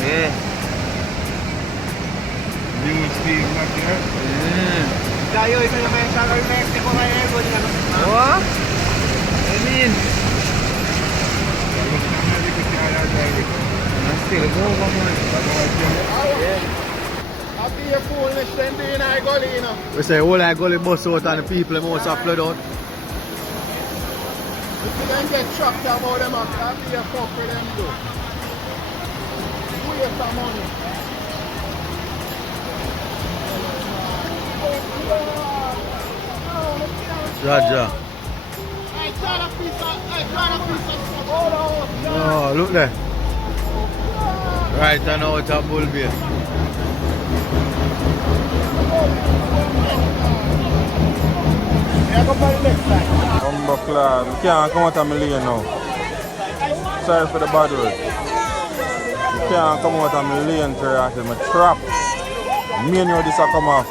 Yeah. New speed back here. Tayo ito naman sa Mexico ngayon. What? I mean, I still go one more. After your phone, let's send you in our gully, you know. We say all I gully bus out and the people them also flood out. If you don't get chopped about them, after you fuck with them, do. Waste some money. Jaja. I got a piece of stuff. Hold on. Oh, look there. Right and out of Bull Bay. Bumbleclad. We can't come out of my lane now. Sorry for the bad word. You can't come out of my lane to my trap. Main road this a come off.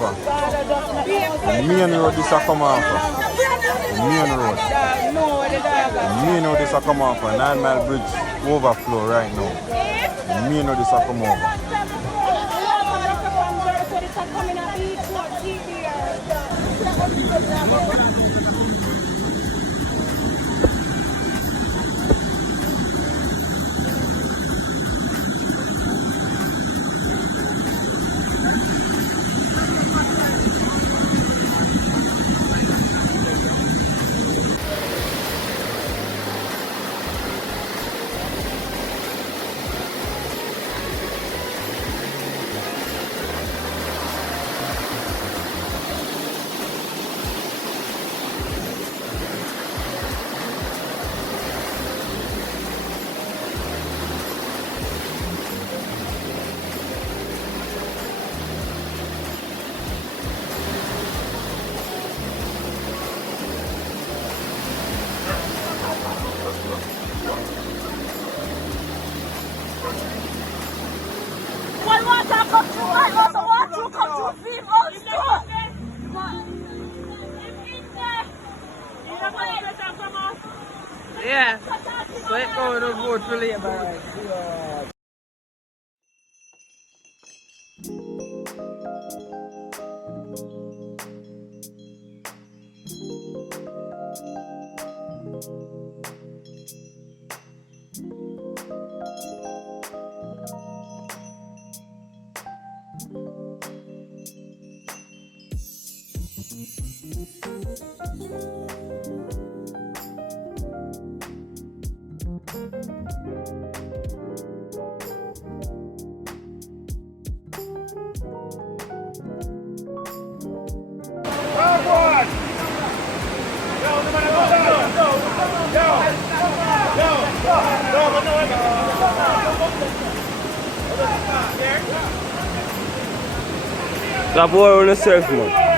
Main road this a come off. Main road. Main road this a come off. 9 Mile Bridge overflow right now. Main road this a come over. yeah. So it going to vote for Labour. That boy on the surf, man.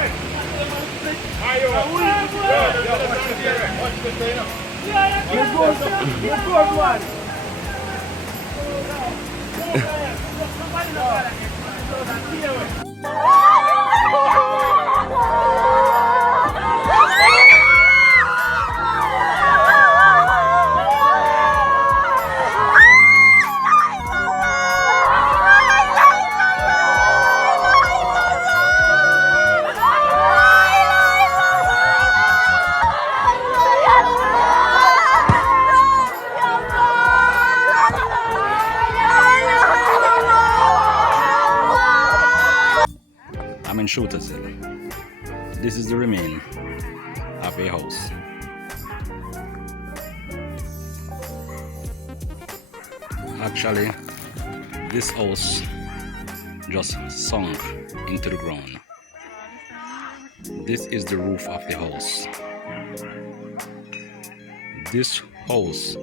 I'm in Shootersville. This is the remain of a house. Actually, this house just sunk into the ground. This is the roof of the house. This house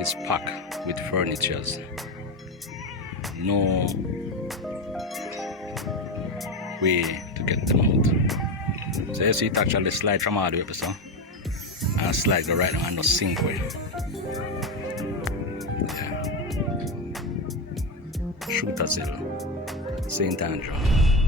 is packed with furnitures. No way to get them out. So you see it actually slide from all the way up so and slide go right now and no sink way. Yeah. Shootersville. St. Andrew.